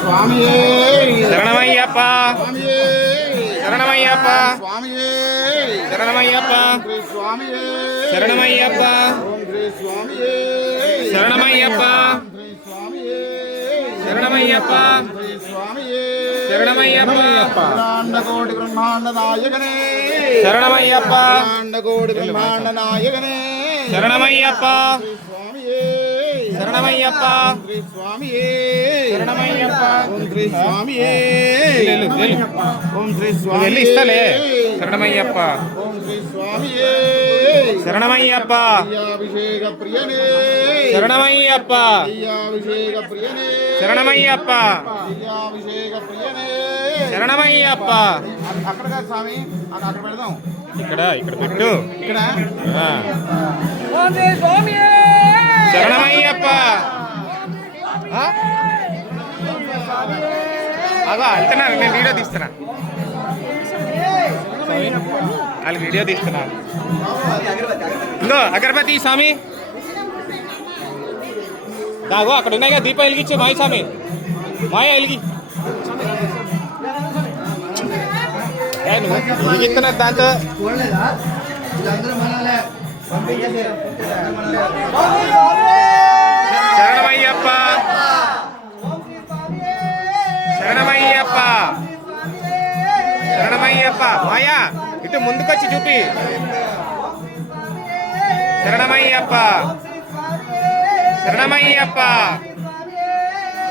சுவாமியே. சரணமையப்பா. சரணமையப்பா. சுவாமியே. சரணமையப்பா. சுவாமியே. சரணமையப்பா. சுவாமியே. சரணமையப்பா. சுவாமியே. சரணமையப்பா. சுவாமியே. சரணமையப்பா. சரணமையப்பா. சரணமையப்பா. శరణమయ్యప్ప. స్వామియే శరణమయ్యప్ప. ఓం శ్రీ స్వామియే ఓం శ్రీ స్వామి వెళ్ళి ఇస్తలే. శరణమయ్యప్ప. అభిషేక ప్రియనే. శరణమయ్యప్ప. అభిషేక ప్రియనే. శరణమయ్యప్ప. అభిషేక ప్రియనే. శరణమయ్యప్ప. అక్కడ స్వామి అక్కడ పెడదాం. ఇక్కడ ఇక్కడ పెట్టు. ఇక్కడ. శరణమయ్యప్ప. అదో వెళ్తున్నాను నేను వీడియో తీస్తున్నా. వాళ్ళు వీడియో తీస్తున్నా. ఇందో అగరబత్తి స్వామి. దాగో అక్కడ ఉన్నాయి కదా దీపం వెలిగించు మాయ స్వామి. మాయ వెలిగి. నువ్వు వెలిగిస్తున్నారు దాంతో. శరణమయ్యప్ప. శరణమయ్యప్ప. శరణమయ్యప్ప. మాయా ఇటు ముందుకొచ్చి చూపి. శరణమయ్యప్ప. శరణమయ్యప్ప.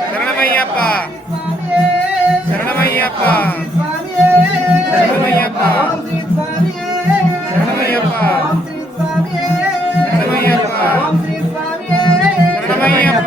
శరణమయ్యప్ప. శరణమయ్యప్ప. శరణమయ్యప్ప. శరణమయ్యప్ప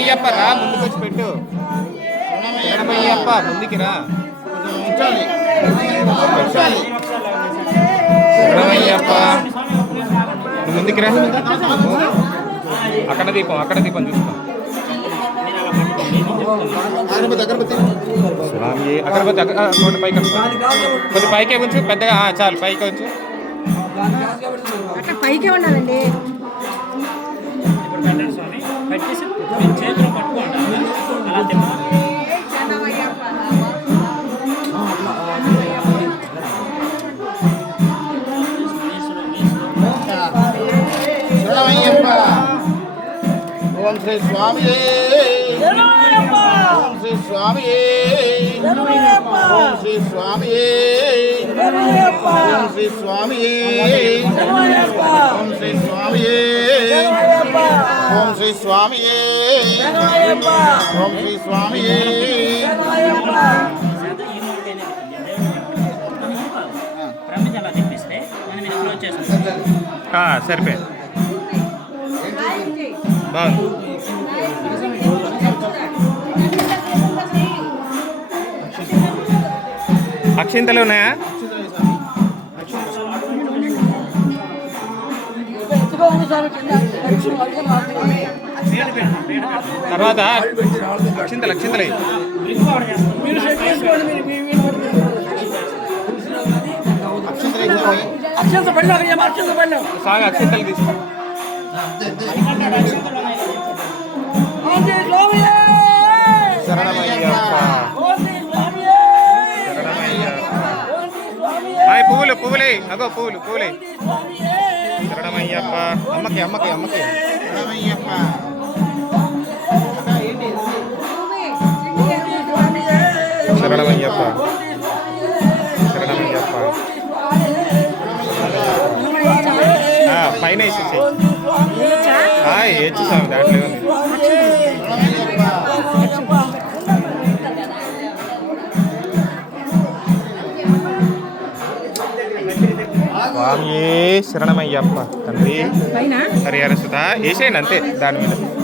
ఎడమయ్యప్ప రా ముందుకొచ్చి పెట్టు. ఎడమయ్యప్ప ముందుకి రా. ముందుకి రా. అక్కడ దీపం అక్కడ దీపం చూస్తాం అక్కడ అగరబత్తి. పైకి కొంచెం పైకే ఉంచు పెద్దగా చాలు పైకి ఉంచు. పైకే ఉండాలండి. పెట్టేసి చేతిలో పట్టుకోండి. అలా శరణమయ్యప్ప ఓం శ్రీ స్వామియే ఓం శ్రీ స్వామియే ఓం శ్రీ స్వామియే ఓం శ్రీ స్వామియే ఓం శ్రీ స్వామియే ఓం శ్రీ స్వామి ఓం శ్రీ స్వామి సరిపోయి అక్షింతలు ఉన్నాయా? తర్వాత లక్షింతలు. లక్షింతలు అక్షంత పడిన అక్షంత సాగ అక్షంతలు తీసుకో. పువ్వులు పువ్వులే. అగో పువ్వులు పువ్వులే. రామయ్యప్ప అమ్మకి అమ్మకి అమ్మకి. రామయ్యప్ప శరణమయ్యప్ప. శరణమయ్యప్ప. పైన వేసేసాయి. వేసేసాము దాంట్లో స్వామి శరణమయ్యప్ప తండ్రి. హరిహర సుత వేసేయండి అంతే దాని మీద.